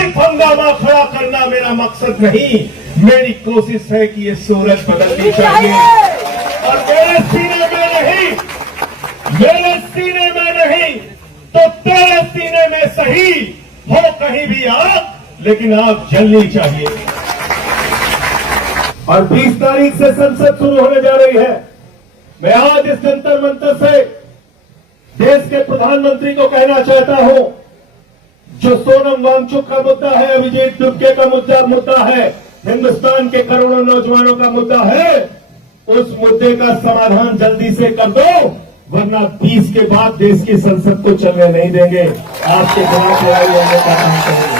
सिर्फ हंगामा खड़ा करना मेरा मकसद नहीं, मेरी कोशिश है कि ये सूरत बदलनी चाहिए। और मेरे सीने में नहीं तो तेरे सीने में सही हो कहीं भी आग, लेकिन आग जलनी चाहिए। और 20 तारीख से संसद शुरू होने जा रही है। मैं आज इस जंतर मंतर से देश के प्रधानमंत्री को कहना चाहता हूं, जो सोनम वांगचुक का मुद्दा है, अभिजीत दुबके का मुद्दा है, हिंदुस्तान के करोड़ों नौजवानों का मुद्दा है, उस मुद्दे का समाधान जल्दी से कर दो, वरना 20 के बाद देश की संसद को चलने नहीं देंगे। आपके खिलाफ लड़ाई लड़ने का काम करेंगे।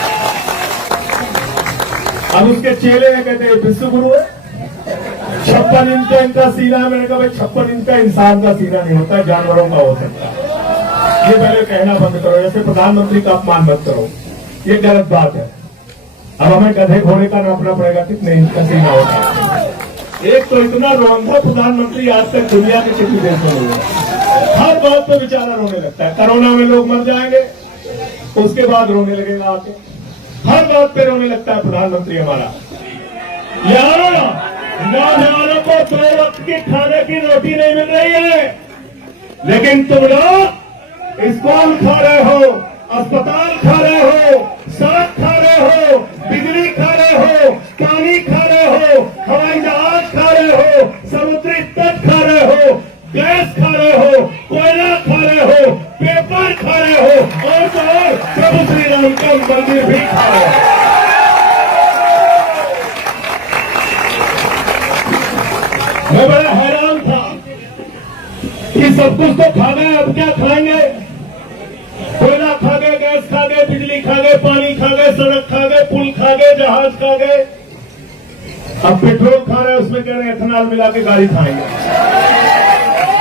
अब उसके चेले में कहते हैं विश्व गुरु है, 56 इंच का इनका सीना है। मैंने कहा भाई 56 इंच का इंसान का सीना नहीं होता, जानवरों का हो सकता है। ये पहले कहना बंद करो, ऐसे प्रधानमंत्री का अपमान मत करो, ये गलत बात है। अब हमें गधे घोड़े का नापना पड़ेगा कितने इंच का सीना होता है। एक तो इतना रोंधा प्रधानमंत्री आज तक दुनिया के किसी देश में नहीं है। हर बात पे बेचारा रोने लगता है। कोरोना में लोग मर जाएंगे, उसके बाद रोने लगेगा आके। हर बात पे रोने लगता है प्रधानमंत्री हमारा। यहाँ नौजवानों को 2 वक्त की खाने की रोटी नहीं मिल रही है, लेकिन तुम लोग स्कूल खा रहे हो, अस्पताल खा रहे हो, सड़क खा रहे हो, बिजली खा रहे हो, पानी खा रहे हो, हवाई जहाज खा रहे हो, समुद्री तट खा रहे हो, गैस खा रहे हो, कोयला खा रहे हो, पेपर खा रहे हो, और तो और प्रभु श्री राम का मंदिर भी खा रहे हो। मैं बड़ा हैरान था कि सब कुछ तो खा गए, अब क्या खाएंगे? कोयला खा गए, गैस खा गए, बिजली खा गए, पानी खा गए, सड़क खा गए, पुल खा गए, जहाज खा गए। अब पेट्रोल खा रहे हैं, उसमें कह रहे हैं इथेनॉल मिला के गाड़ी खाएंगे।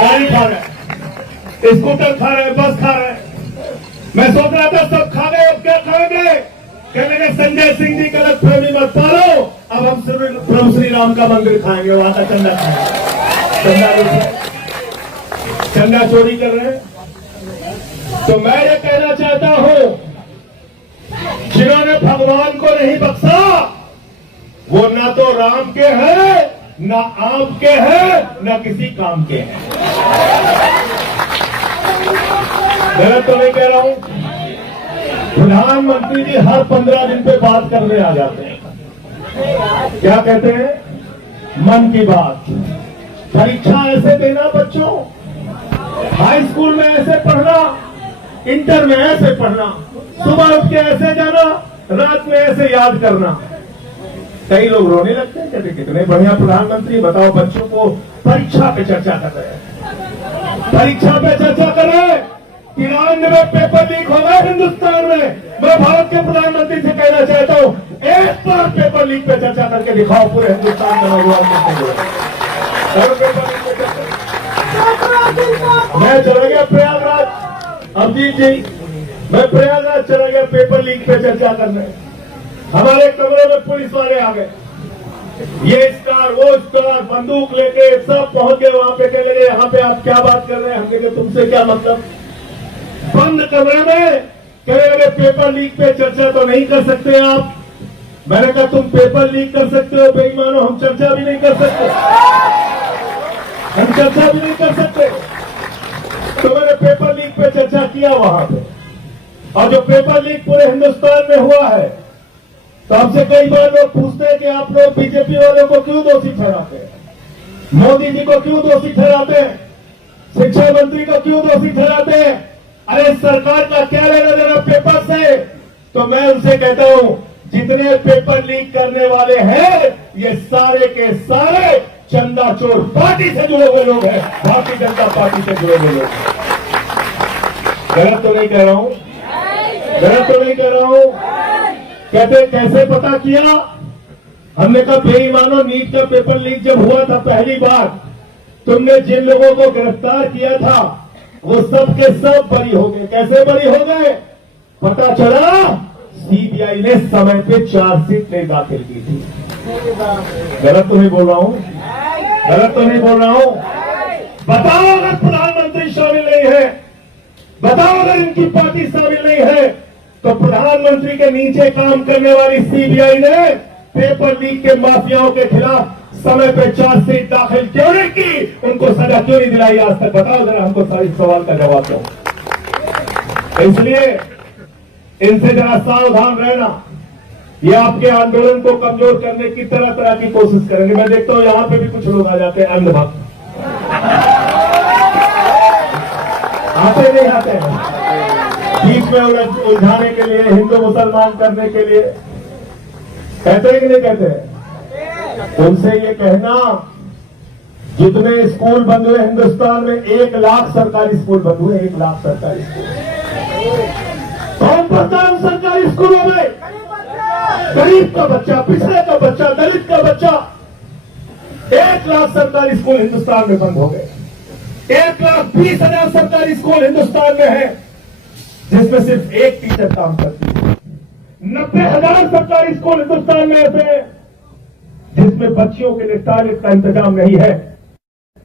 गाड़ी खा रहे, स्कूटर खा रहे, बस खा रहे। मैं सोच रहा था सब खा गए, अब क्या खाएंगे? कहने लगे संजय सिंह जी गलत फहमी मत पालो, अब हम प्रभु श्री राम का मंदिर खाएंगे, वहां का चंदा खाएंगे। चंदा चोरी कर रहे हैं। तो मैं ये कहना चाहता हूं, जिन्होंने भगवान को नहीं बख्शा, वो ना तो राम के हैं, ना आपके हैं, ना किसी काम के हैं। गलत तो नहीं कह रहा हूं। प्रधानमंत्री जी हर 15 दिन पे बात करने आ जाते हैं। क्या कहते हैं? मन की बात। परीक्षा ऐसे देना बच्चों, हाई स्कूल में ऐसे पढ़ना, इंटर में ऐसे पढ़ना, सुबह उठ के ऐसे जाना, रात में ऐसे याद करना। कई लोग रोने लगते हैं, कहते कितने बढ़िया प्रधानमंत्री, बताओ बच्चों को परीक्षा पे चर्चा कर रहे हैं। परीक्षा पे चर्चा कर रहे हैं। 93 पेपर लीक हो गए हिंदुस्तान में। मैं भारत के प्रधानमंत्री से कहना चाहता हूं, एक बार पेपर लीक पे चर्चा करके दिखाओ पूरे हिंदुस्तान में नौजवान। मैं चला गया प्रयागराज, अभिजीत जी, मैं प्रयागराज चला गया पेपर लीक पे चर्चा करने। हमारे कमरे में पुलिस वाले आ गए, ये स्टार वो स्टार, बंदूक लेके सब पहुंच गए वहां पे। कह लगे यहाँ पे आप क्या बात कर रहे हैं? हम कहे तुमसे क्या मतलब? बंद कमरे में कहने लगे पेपर लीक पे चर्चा तो नहीं कर सकते आप। मैंने कहा तुम पेपर लीक कर सकते हो बेईमानो, हम चर्चा भी नहीं कर सकते, हम चर्चा भी नहीं कर सकते। तो मैंने पेपर लीक पे चर्चा किया वहां पे, और जो पेपर लीक पूरे हिंदुस्तान में हुआ है, तो हमसे कई बार लोग पूछते हैं कि आप लोग बीजेपी वालों को क्यों दोषी ठहराते हैं, मोदी जी को क्यों दोषी ठहराते हैं, शिक्षा मंत्री को क्यों दोषी ठहराते हैं? अरे सरकार का क्या लेना देना पेपर से? तो मैं उनसे कहता हूं, जितने पेपर लीक करने वाले हैं, ये सारे के सारे चंदा चोर पार्टी से जुड़े हुए लोग हैं, भारतीय जनता पार्टी से जुड़े हुए लोग। गलत तो नहीं कह रहा हूं, गलत तो नहीं कह रहा हूं। कहते कैसे पता किया? हमने कहा बेईमानो, नीट का पेपर लीक जब हुआ था पहली बार, तुमने जिन लोगों को गिरफ्तार किया था वो सब के सब बरी हो गए। कैसे बरी हो गए? पता चला सीबीआई ने समय पे चार्जशीट नहीं दाखिल की थी। गलत तो नहीं बोल रहा हूं, गलत तो नहीं बोल रहा हूं। बताओ अगर प्रधानमंत्री शामिल नहीं है, बताओ अगर इनकी पार्टी शामिल नहीं है, तो प्रधानमंत्री के नीचे काम करने वाली सीबीआई ने पेपर लीक के माफियाओं के खिलाफ समय पे चार्जशीट दाखिल क्यों नहीं की, उनको सजा क्यों नहीं दिलाई आज तक? बताओ जरा हमको सारी सवाल का जवाब दो। इसलिए इनसे जरा सावधान रहना, ये आपके आंदोलन को कमजोर करने की तरह तरह की कोशिश करेंगे। मैं देखता हूं यहां पे भी कुछ लोग आ जाते हैं अंधभक्त, आते नहीं आते हैं बीच में उलझाने के लिए, हिंदू मुसलमान करने के लिए, कहते हैं कि नहीं कहते हैं? उनसे ये कहना, जितने स्कूल बंद हुए हिंदुस्तान में, 1 लाख सरकारी स्कूल बंद हुए, 1 लाख सरकारी स्कूल। कौन पढ़ता है सरकारी स्कूलों में? गरीब का बच्चा, पिछड़े का बच्चा, दलित का बच्चा। 1 लाख सरकारी स्कूल हिंदुस्तान में बंद हो गए। 1,20,000 सरकारी स्कूल हिंदुस्तान में है जिसमें सिर्फ एक टीचर काम करती है। 90,000 सरकारी स्कूल हिंदुस्तान में ऐसे हैं जिसमें बच्चियों के लिए टॉयलेट का इंतजाम नहीं है।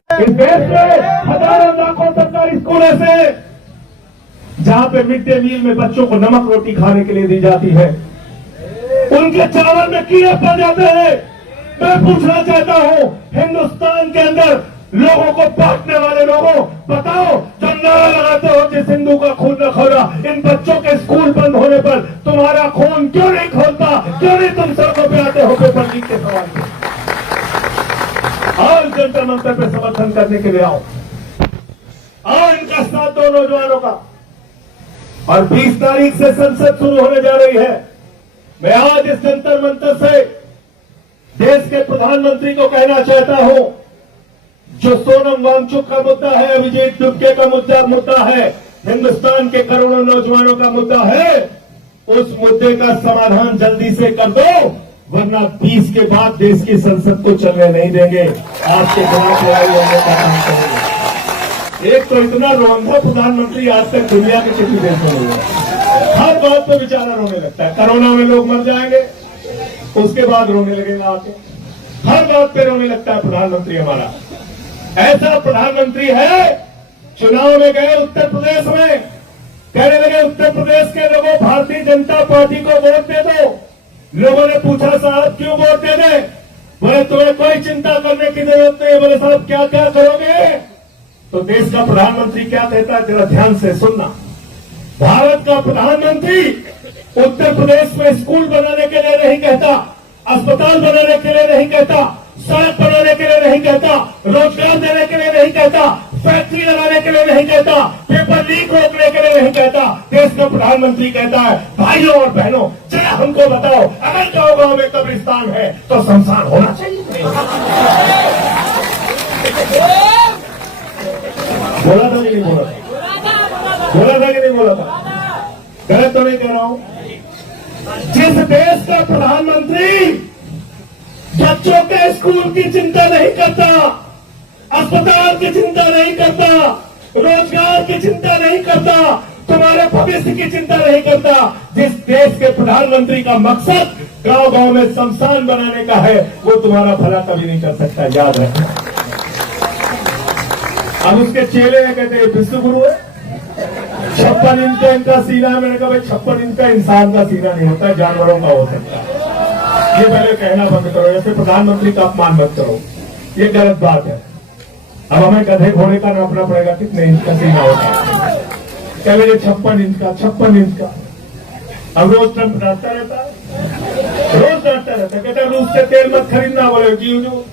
इस देश में हजारों लाखों सरकारी स्कूल ऐसे हैं जहां पे मिड डे मील में बच्चों को नमक रोटी खाने के लिए दी जाती है, उनके चावल में कीड़े पड़ जाते हैं। मैं पूछना चाहता हूं, हिंदुस्तान के अंदर लोगों को बांटने वाले लोगों, बताओ, जो नारा लगाते हो जिस हिंदू का खून न खोला, इन बच्चों के स्कूल बंद होने पर तुम्हारा खून क्यों नहीं खोलता? क्यों नहीं तुम सड़कों पे आते हो पेपर लीक के सवाल पे? और जंतर मंतर पे समर्थन करने के लिए आओ, और इनका साथ दो नौजवानों का। और 20 तारीख से संसद शुरू होने जा रही है। मैं आज इस जंतर मंतर से देश के प्रधानमंत्री को कहना चाहता हूं, जो सोनम वांगचुक का मुद्दा है, अभिजीत डुबके का मुद्दा है, हिंदुस्तान के करोड़ों नौजवानों का मुद्दा है, उस मुद्दे का समाधान जल्दी से कर दो, वरना 20 के बाद देश की संसद को चलने नहीं देंगे। आपके खिलाफ लड़ाई लड़ने का काम करेंगे। एक तो इतना रोंधा प्रधानमंत्री आज तक दुनिया के किसी देश में नहीं है। हर बात पर बेचारा रोने लगता है। कोरोना में लोग मर जाएंगे, उसके बाद रोने लगेगा आके। हर बात पे रोने लगता है प्रधानमंत्री हमारा। ऐसा प्रधानमंत्री है, चुनाव में गए उत्तर प्रदेश में, कहने लगे उत्तर प्रदेश के लोगों भारतीय जनता पार्टी को वोट दे दो। लोगों ने पूछा साहब क्यों वोट दे दे? बोले तुम्हें कोई चिंता करने की जरूरत नहीं। बोले साहब क्या क्या करोगे? तो देश का प्रधानमंत्री क्या कहता है, जरा ध्यान से सुनना। भारत का प्रधानमंत्री उत्तर प्रदेश में स्कूल बनाने के लिए नहीं कहता, अस्पताल बनाने के लिए नहीं कहता, सड़क बनाने के लिए नहीं कहता, रोजगार देने के लिए नहीं कहता, फैक्ट्री लगाने के लिए नहीं कहता, पेपर लीक रोकने के लिए नहीं कहता। देश का प्रधानमंत्री कहता है, भाइयों और बहनों, जरा हमको बताओ, अगर गांव-गांव में कब्रिस्तान है तो शमशान होना चाहिए। बोला था कि नहीं बोला था? बोला था कि नहीं बोला था? गलत तो नहीं कह रहा हूं? जिस देश का प्रधानमंत्री बच्चों के स्कूल की चिंता नहीं करता, अस्पताल की चिंता नहीं करता, रोजगार की चिंता नहीं करता, तुम्हारे भविष्य की चिंता नहीं करता, जिस देश के प्रधानमंत्री का मकसद गांव-गांव में शमशान बनाने का है, वो तुम्हारा भला कभी नहीं कर सकता, याद रखना। अब उसके चेले में कहते हैं विश्व गुरु है, 56 इंच का इनका सीना है। मैंने कहा भाई 56 इंच का इंसान का सीना नहीं होता है, जानवरों का हो सकता है। ये पहले कहना बंद करो, ऐसे प्रधानमंत्री का अपमान मत करो, ये गलत बात है। अब हमें गधे घोड़े का नापना पड़ेगा कितने इंच का सीना होता है। कह लीजिए 56 इंच का, 56 इंच का। अब रोज ट्रंप डांटता रहता है, रोज डांटता रहता है, कहता है रूस से तेल मत खरीदना। बोले जी हुजूर,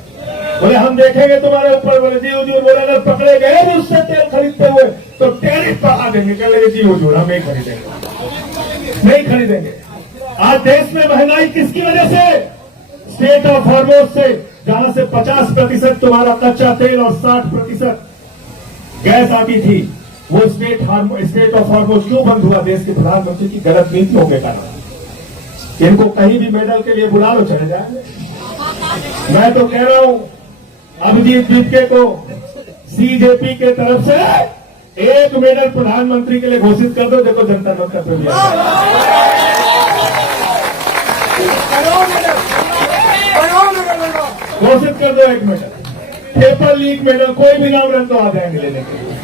बोले हम देखेंगे तुम्हारे ऊपर। बोले जी हुजूर, बोले अगर पकड़े गए रूस से तेल खरीदते हुए तो टैरिफ बढ़ा देंगे। कह लगे जी हुजूर हम नहीं खरीदेंगे, नहीं खरीदेंगे। आज देश में महंगाई किसकी वजह से? स्टेट ऑफ हार्मोज से, जहां से 50% तुम्हारा कच्चा तेल और 60% गैस आती थी, वो स्टेट ऑफ हार्मोज क्यों बंद हुआ? देश के प्रधानमंत्री की गलत नीतियों के कारण। इनको कहीं भी मेडल के लिए बुला लो, चले जाए। मैं तो कह रहा हूं अभिजीत डुबके को सीजेपी के तरफ से 1 मेडल प्रधानमंत्री के लिए घोषित कर दो। देखो जनता मंतर पे भी घोषित कर दो 1 मेडल, पेपर लीक मेडल, कोई भी नाम रख दो, आ जाएंगे लेने के लिए।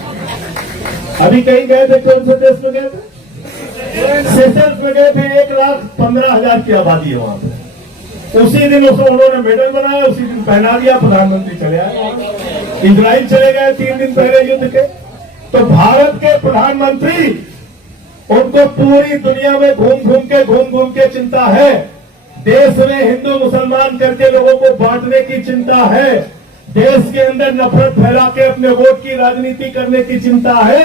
अभी कहीं गए थे, कौन से देश में गए थे? सेशंस में गए थे, 1,15,000 की आबादी है वहां पे। उसी दिन उसको उन्होंने मेडल बनाया, उसी दिन पहना दिया, प्रधानमंत्री चले आए। इजराइल चले गए 3 दिन पहले युद्ध के। तो भारत के प्रधानमंत्री, उनको पूरी दुनिया में घूम घूम के चिंता है। देश में हिंदू मुसलमान करके लोगों को बांटने की चिंता है। देश के अंदर नफरत फैला के अपने वोट की राजनीति करने की चिंता है।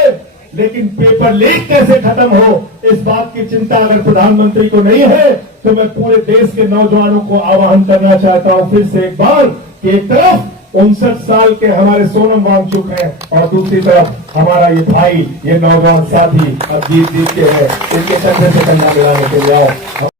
लेकिन पेपर लीक कैसे खत्म हो, इस बात की चिंता अगर प्रधानमंत्री को नहीं है, तो मैं पूरे देश के नौजवानों को आह्वान करना चाहता हूं फिर से एक बार कि एक तरफ 59 साल के हमारे सोनम वांगचुक हैं और दूसरी तरफ हमारा ये भाई, ये नौजवान साथी अब जीत के है, इनके कंधे से कंधा मिलाने के लिए आओ।